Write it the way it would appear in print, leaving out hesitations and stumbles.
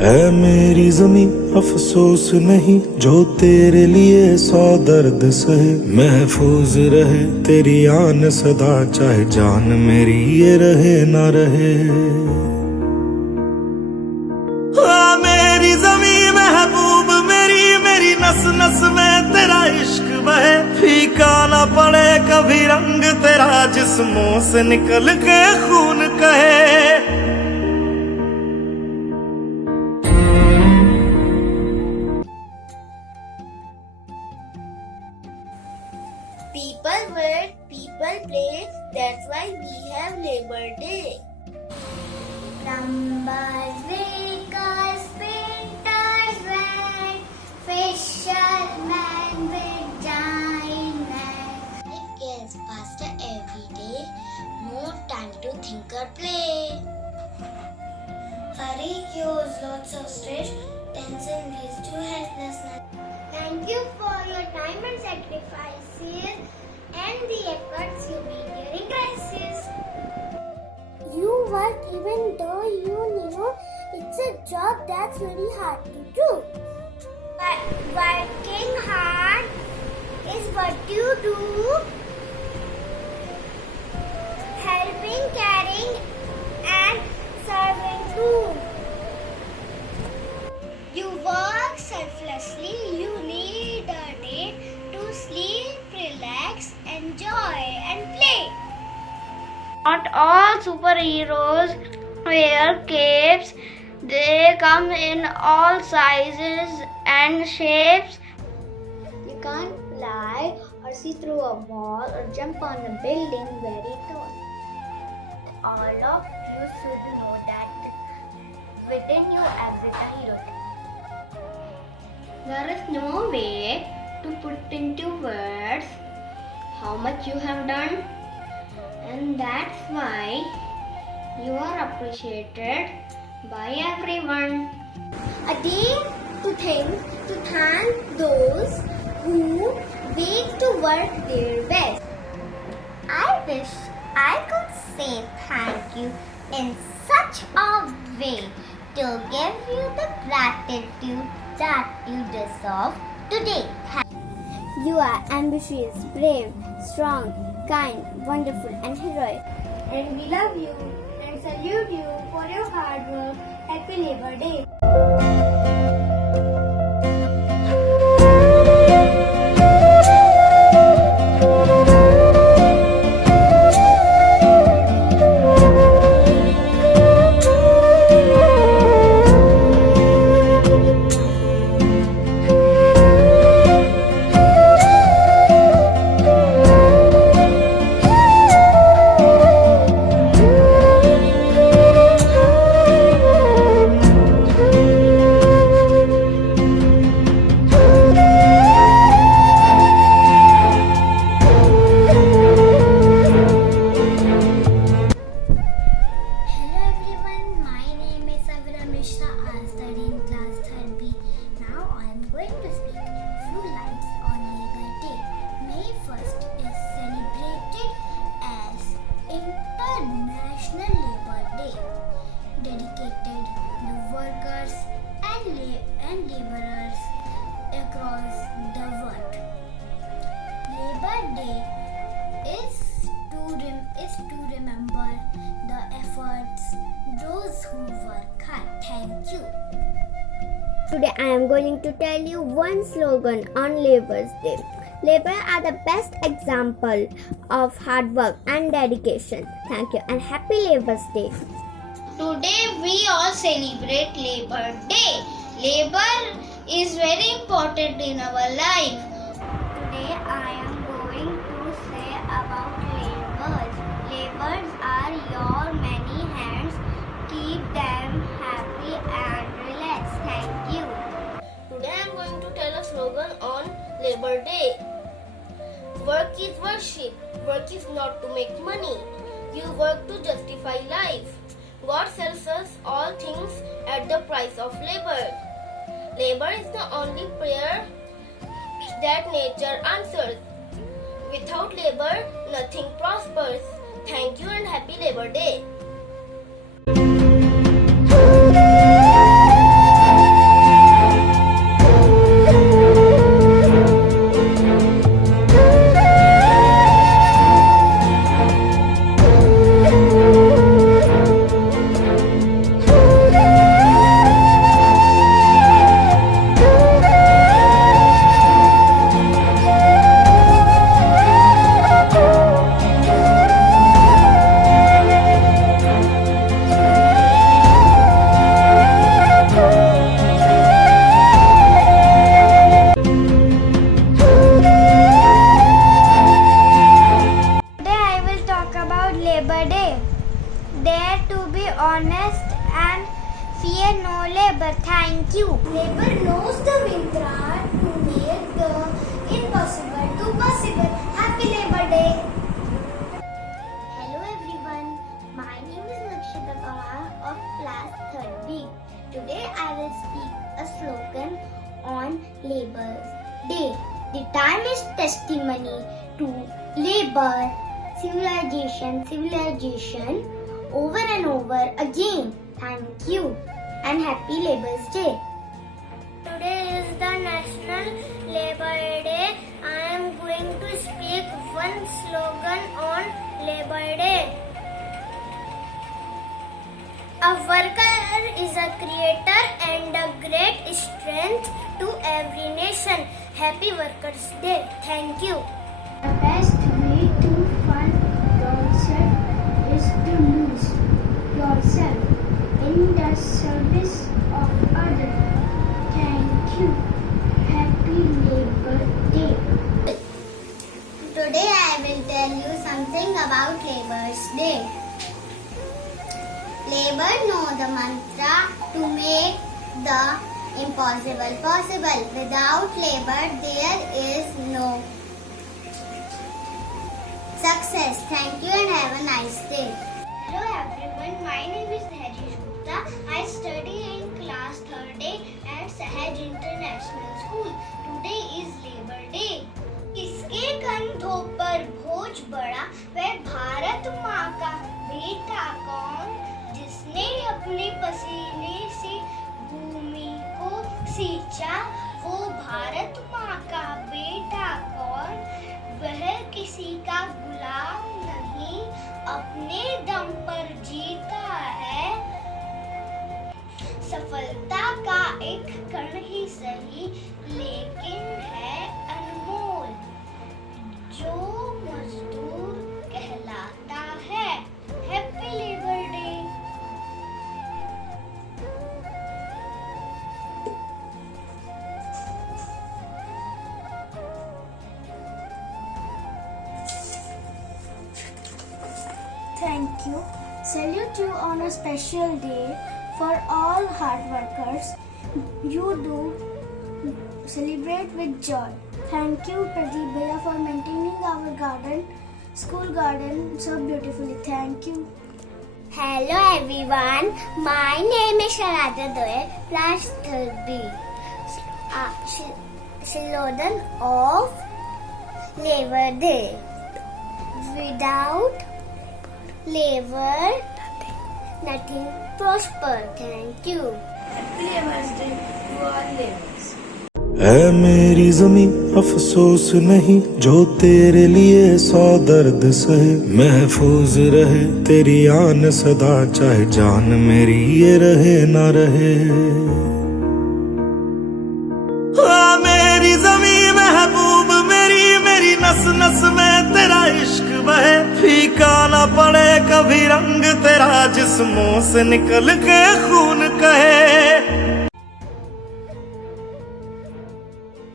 है मेरी जमी अफसोस नहीं जो तेरे लिए 100 दर्द सहे, महफूज रहे तेरी आन सदा, चाहे जान मेरी ये रहे ना रहे। मेरी जमी महबूब मेरी, मेरी नस नस में तेरा इश्क बहे, फीका ना पड़े कभी रंग तेरा, जिस्मों से निकल के खून कहे। People work, people play, that's why we have Labor Day. Plumbers, bakers, painters, red, fishermen with giant nets. Life gets faster every day, more time to think or play. Hurry cures lots of stress, tension leads to helplessness. Thank you for your time and sacrifices and the efforts you made during crisis. You work even though you know it's a job that's very hard to do. But working hard is what you do. Helping, caring and serving too. You work selflessly, you need a day to sleep, relax, enjoy and play. Not all superheroes wear capes, they come in all sizes and shapes. You can't fly or see through a wall or jump on a building very tall. All of you should know that within you exists a hero. There is no way to put into words how much you have done, and that's why you are appreciated by everyone. A day to thank those who wake to work their best. I wish I could say thank you in such a way to give you the gratitude that you deserve today. You are ambitious, brave, strong, kind, wonderful and heroic. And we love you and salute you for your hard work. Happy Labor Day. Today I am going to tell you one slogan on Labor's Day. Labor are the best example of hard work and dedication. Thank you and happy Labor's Day. Today we all celebrate Labor Day. Labor is very important in our life. Today I am going to say about labors. Labors are your many hands. Keep them happy and relaxed. Thank you. Today I am going to tell a slogan on Labor Day. Work is worship. Work is not to make money. You work to justify life. God sells us all things at the price of labor. Labor is the only prayer that nature answers. Without labor, nothing prospers. Thank you and happy Labor Day. labor, thank you. Labor knows the mantra to make the impossible to possible. Happy Labor Day. Hello everyone, my name is Nakshita Kaur of class 3rd B. Today I will speak a slogan on Labor's Day. The time is testimony to labor, civilization, over and over again. Thank you and happy Labor's Day. Today is the National Labor Day. I am going to speak one slogan on Labor Day. A worker is a creator and a great strength to every nation. Happy Workers' Day. Thank you. The best way to fund yourself is to lose yourself in the service of others. Thank you. Happy Labor Day. Today I will tell you something about Labor's Day. Labor know the mantra to make the impossible possible. Without labor, there is no success. Thank you and have a nice day. Hello everyone, my name is Dhajesh Gupta. I study in class 3rd A at Sahaj International School. Today is Labor Day. किसके कंधों पर बोझ बड़ा, वह भारत माँ का बेटा कौन, जिसने अपने पसीने से भूमि को सींचा, वो भारत माँ का बेटा कौन, वह किसी का गुलाम नहीं, अपने दम पर जीता है, सफलता का एक कण ही सही लेकिन है अनमोल, जो मजदूर कहलाता है। Happy labour day. Thank you. Salute you on a special day for all hard workers. You do celebrate with joy. Thank you, Pradeep Bhaiya, for maintaining our garden, school garden so beautifully. Thank you. Hello everyone. My name is Sharada Doyle, class 3rd B. Slogan of Labor Day. Without labor, nothing prosper. Thank you. Happy Labour's Day to all laborers. ऐ मेरी ज़मीं अफसोस नहीं, जो तेरे लिए 100 दर्द सहे, महफूज रहे तेरी आन सदा, चाहे जान मेरी ये रहे ना रहे। मेरी ज़मीं महबूब मेरी, मेरी नस नस में तेरा इश्क बहे, फीका ना पड़े कभी रंग तेरा, जिस्मों से निकल के खून कहे।